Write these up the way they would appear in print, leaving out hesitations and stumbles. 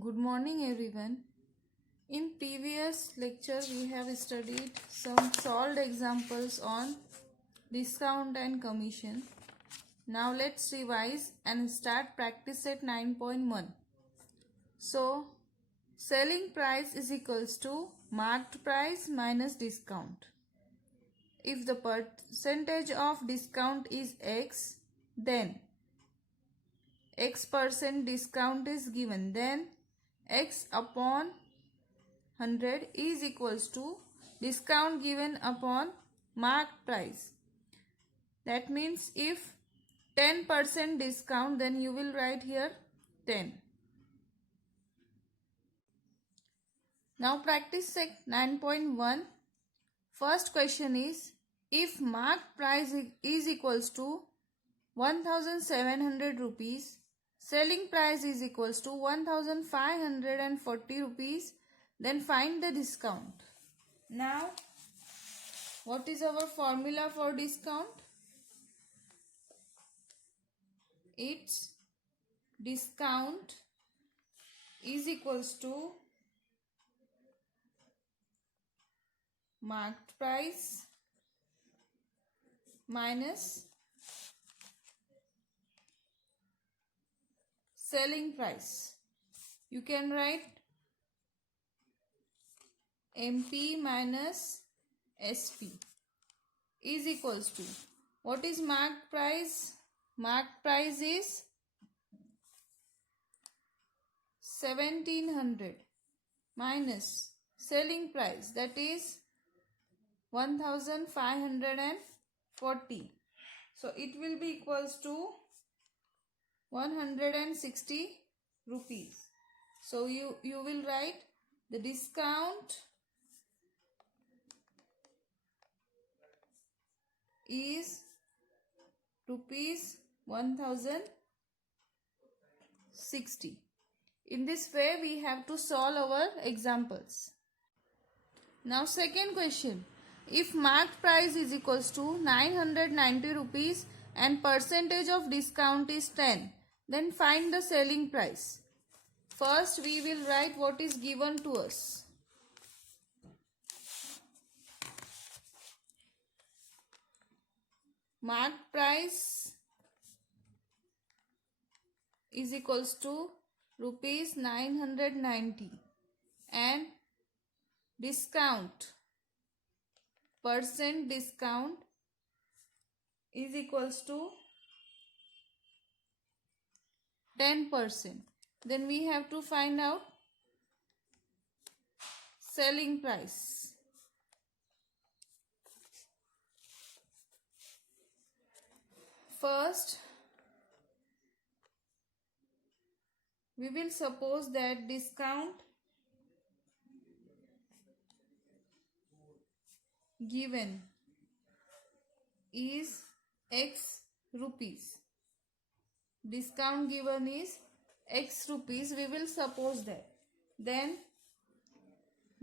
Good morning everyone. In previous lecture we have studied some solved examples on discount and commission. Now let's revise and start practice at 9.1. So selling price is equals to marked price minus discount. If the percentage of discount is X, then X% discount is given, then X upon 100 is equals to discount given upon marked price. That means if 10% discount, then you will write here 10. Now practice sec 9.1. First question is, if marked price is equals to 1700 rupees, selling price is equals to 1540 rupees, then find the discount. Now, what is our formula for discount? It's discount is equals to marked price minus selling price. You can write MP minus SP is equals to, what is marked price? Marked price is 1700 minus selling price, that is 1540. So it will be equals to 160 rupees. So you will write the discount is rupees 1060. In this way we have to solve our examples. Now second question, if marked price is equals to 990 rupees and percentage of discount is 10, then find the selling price. First we will write what is given to us. Marked price is equals to rupees 990 and discount, percent discount is equals to 10%. Then we have to find out selling price. First, we will suppose that discount given is X rupees. Discount given is X rupees. We will suppose that. Then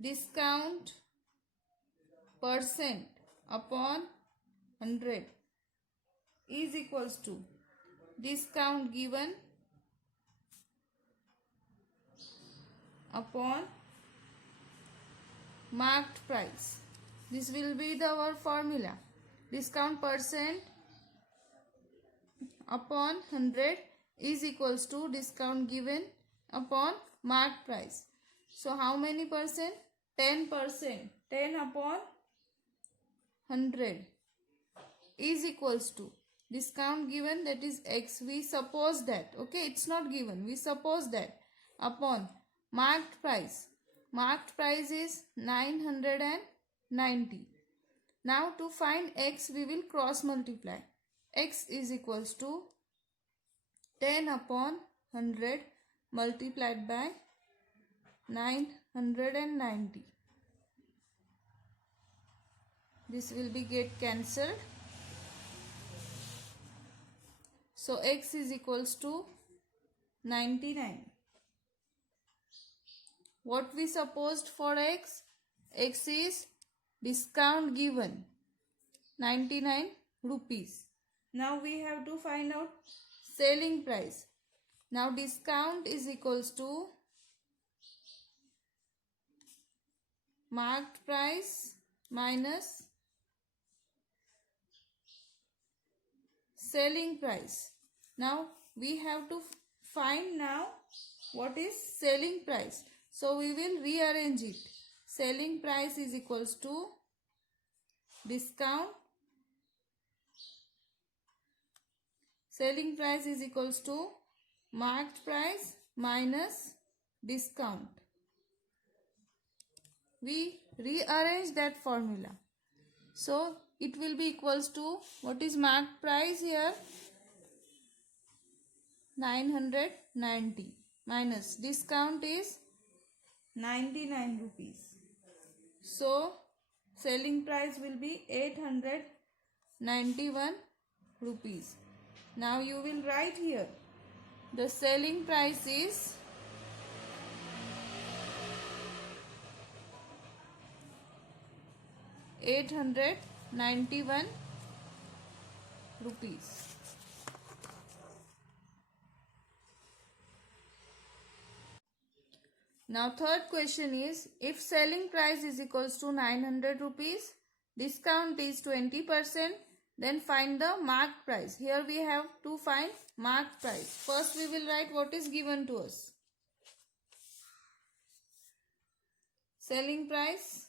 discount percent upon 100 is equals to discount given upon marked price. This will be our formula. Discount percent upon 100 is equals to discount given upon marked price. So how many percent? 10%. 10 upon 100 is equals to discount given, that is X. We suppose that, okay, it's not given, we suppose that, upon marked price. Marked price is 990. Now to find X we will cross multiply. X is equals to 10 upon 100 multiplied by 990. This will be get cancelled. So X is equals to 99. What we supposed for X? X is discount given 99 rupees. Now we have to find out selling price. Now discount is equals to marked price minus selling price. Now we have to find now what is selling price. So we will rearrange it. Selling price is equals to discount. Selling price is equals to marked price minus discount. We rearrange that formula. So it will be equals to, what is marked price here? 990 minus discount is 99 rupees. So selling price will be 891 rupees. Now you will write here the selling price is 891 rupees. Now third question is, if selling price is equals to 900 rupees, discount is 20%, then find the marked price. Here we have to find marked price. First we will write what is given to us. Selling price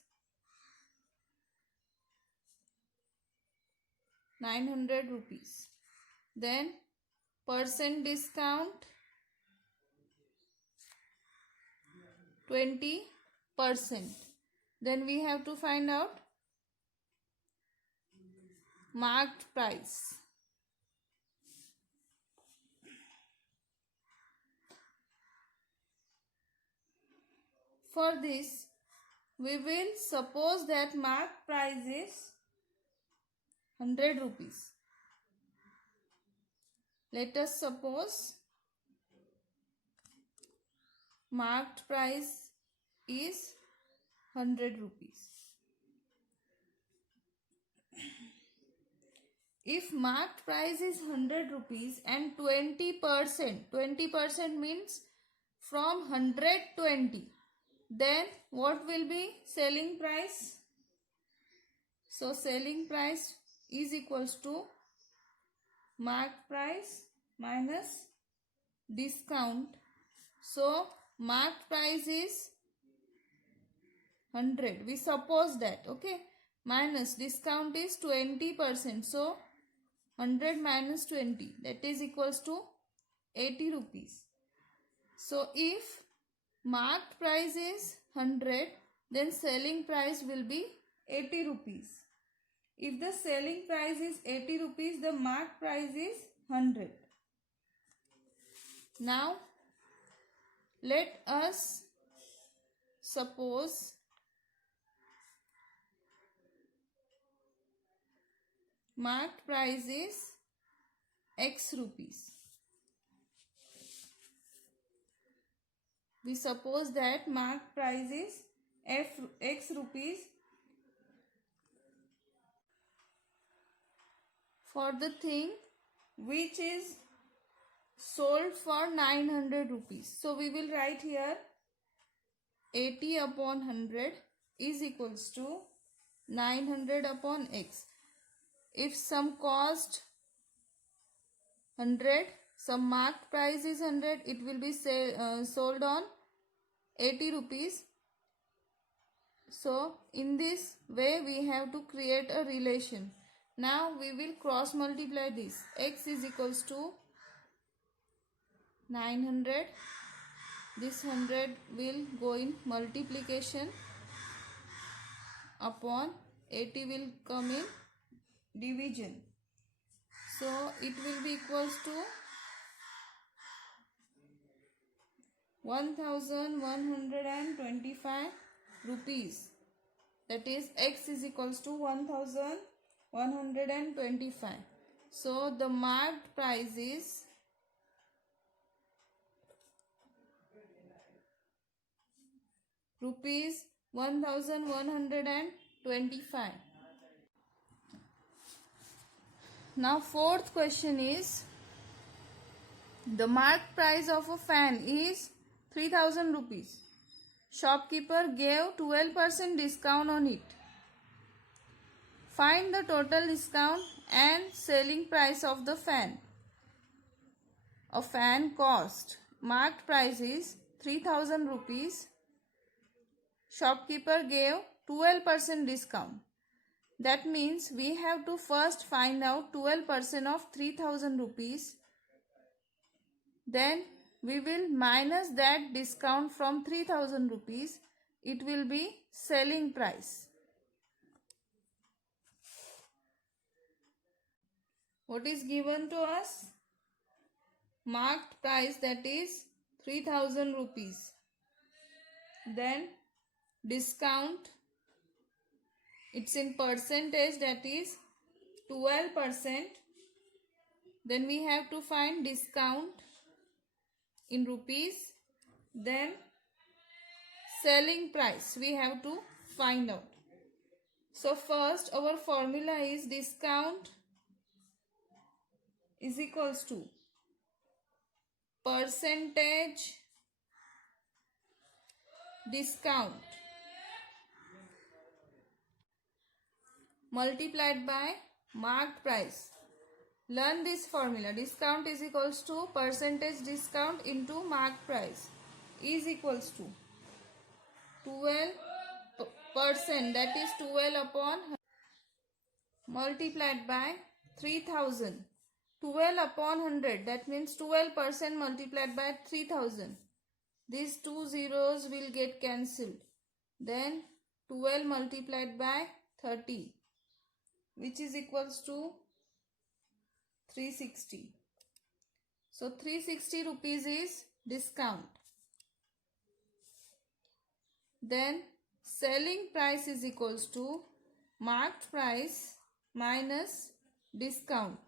900 rupees. Then percent discount 20%. Then we have to find out marked price. For this, we will suppose that marked price is 100 rupees. Let us suppose marked price is 100 rupees. If marked price is 100 rupees and 20% means from 120, then what will be selling price? So selling price is equals to marked price minus discount. So marked price is 100. We suppose that, okay. Minus discount is 20%. So 100 minus 20, that is equals to 80 rupees. So if marked price is 100, then selling price will be 80 rupees. If the selling price is 80 rupees, the marked price is 100. Now let us suppose marked price is X rupees. We suppose that marked price is X rupees for the thing which is sold for 900 rupees. So we will write here 80 upon 100 is equals to 900 upon X. If some cost 100, some marked price is 100, it will be sold on 80 rupees. So in this way we have to create a relation. Now we will cross multiply this. X is equals to 900. This 100 will go in multiplication upon 80 will come in division. So it will be equals to 1125 rupees. That is X is equals to 1125. So the marked price is rupees 1125. Now fourth question is, the marked price of a fan is 3000 rupees. shopkeeper gave 12% discount on it. Find the total discount and selling price of the fan. A fan cost, marked price is 3000 rupees. Shopkeeper gave 12% discount. That means we have to first find out 12% of 3000 rupees. Then we will minus that discount from 3000 rupees. It will be selling price. What is given to us? Marked price, that is 3000 rupees. Then discount, it's in percentage, that is 12%. Then we have to find discount in rupees. Then selling price we have to find out. So first our formula is discount is equals to percentage discount multiplied by marked price. Learn this formula. Discount is equals to percentage discount into marked price is equals to 12%, that is 12 upon multiplied by 3000. 12 upon 100, that means 12% multiplied by 3000. These two zeros will get cancelled. Then 12 multiplied by 30, which is equals to 360. So 360 rupees is discount. Then selling price is equals to marked price minus discount.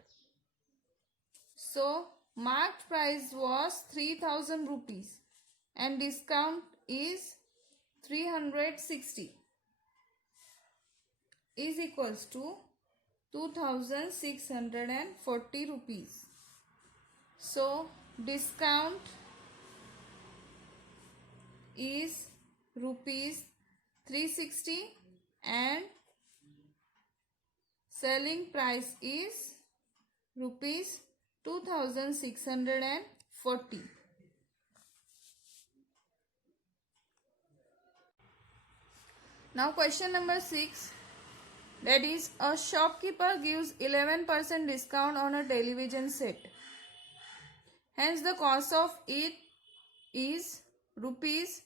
So marked price was 3000 rupees and discount is 360 is equals to 2640 rupees. So discount is rupees 360 and selling price is rupees 2640. Now question number 6, that is a shopkeeper gives 11% discount on a television set. Hence the cost of it is rupees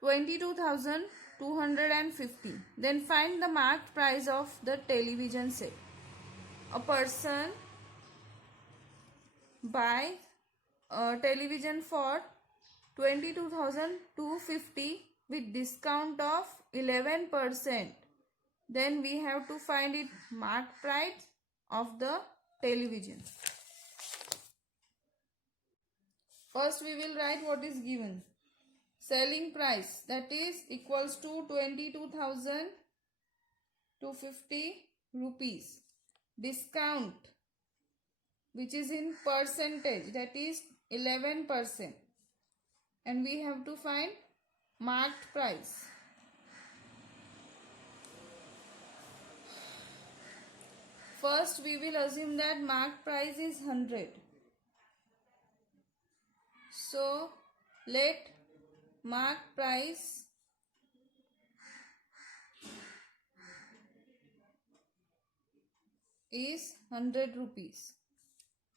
22,250. Then find the marked price of the television set. A person buy a television for 22,250 with discount of 11%. Then we have to find it marked price of the television. First we will write what is given. Selling price, that is equals to 22,250 rupees. Discount, which is in percentage, that is 11%. And we have to find marked price. First we will assume that marked price is 100. So let marked price is 100 rupees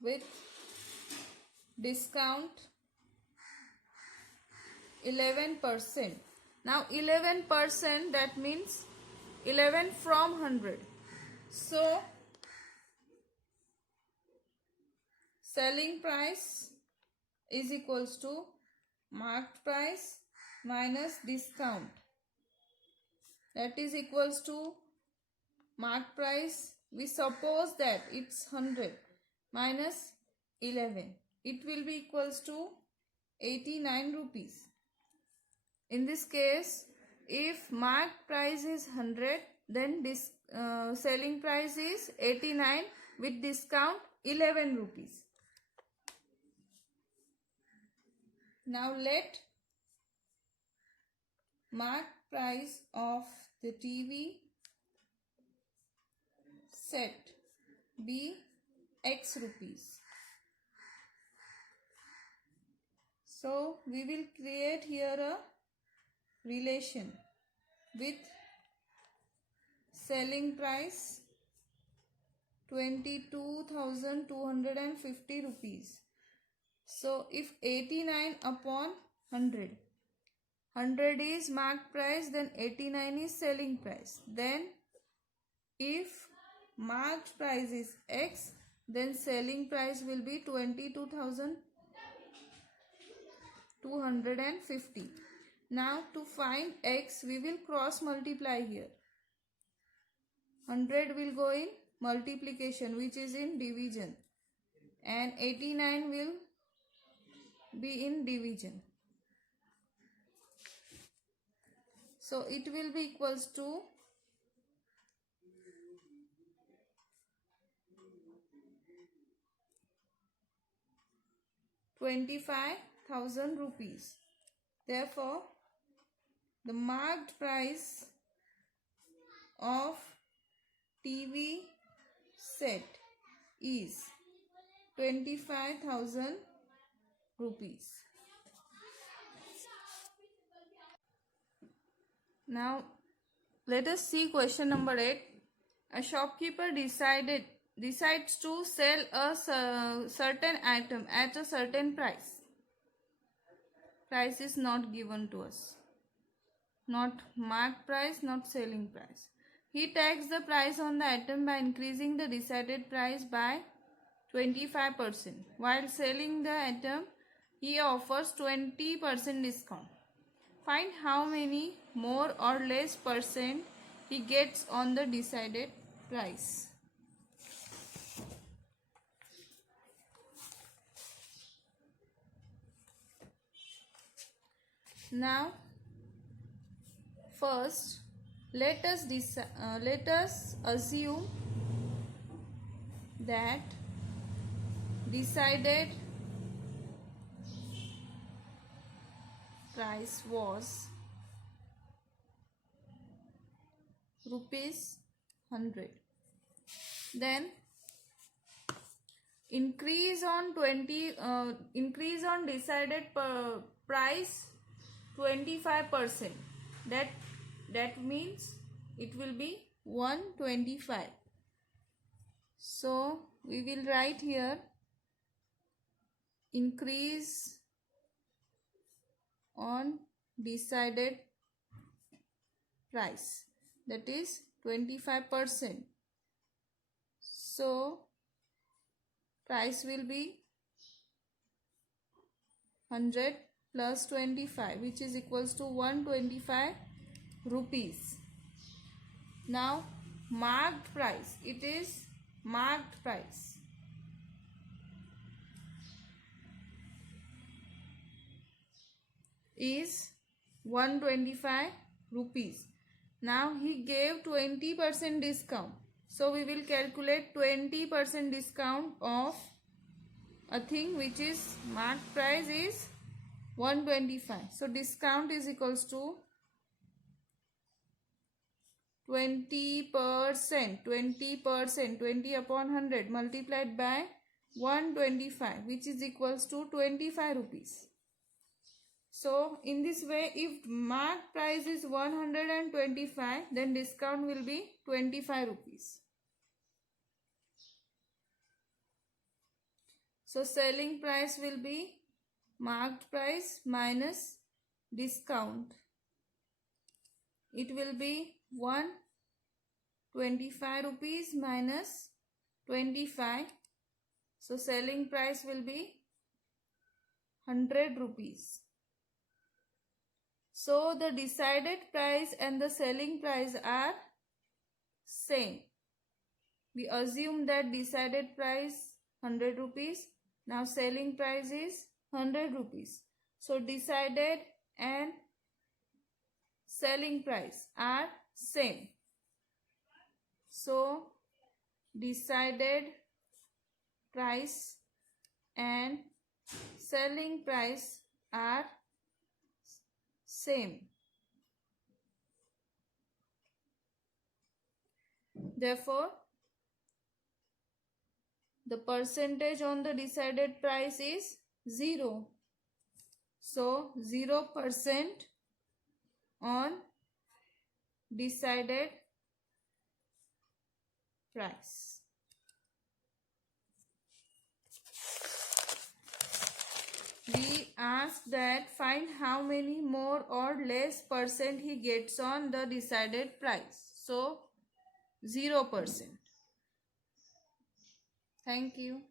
with discount 11%. Now 11%, that means 11 from 100. So selling price is equals to marked price minus discount, that is equals to marked price. We suppose that it's 100 minus 11. It will be equals to 89 rupees. In this case, if marked price is 100, then this selling price is 89 with discount 11 rupees. Now let marked price of the TV set be X rupees. So we will create here a relation with selling price 22,250 rupees. So if 89 upon 100, 100 is marked price, then 89 is selling price. Then if marked price is X, then selling price will be 22,250. Now to find X, we will cross multiply here. 100 will go in multiplication, which is in division, and 89 will be in division. So it will be equals to 25,000 rupees. Therefore, the marked price of TV set is 25,000 rupees. Now, let us see question number 8. A shopkeeper decides to sell a certain item at a certain price. Price is not given to us. Not marked price, not selling price. He tags the price on the item by increasing the decided price by 25%. While selling the item, he offers 20% discount. Find how many more or less percent he gets on the decided price. Now, first, let us assume that decided price was rupees 100. Then increase on decided price 25%. That means it will be 125. So we will write here increase on decided price, that is 25%. So price will be 100 plus 25, which is equals to 125 rupees. Now marked price, it is marked price. Is 125 rupees. Now he gave 20% discount. So we will calculate 20% discount of a thing which is marked price is 125. So discount is equals to 20%. 20 upon 100 multiplied by 125, which is equals to 25 rupees. So in this way, if marked price is 125, then discount will be 25 rupees. So selling price will be marked price minus discount. It will be 125 rupees minus 25. So selling price will be 100 rupees. So the decided price and the selling price are same. We assume that decided price 100 rupees. Now selling price is 100 rupees. So decided and selling price are same. So decided price and selling price are same. Therefore, the percentage on the decided price is 0. So 0% on decided price. We ask that find how many more or less percent he gets on the decided price. So 0%. Thank you.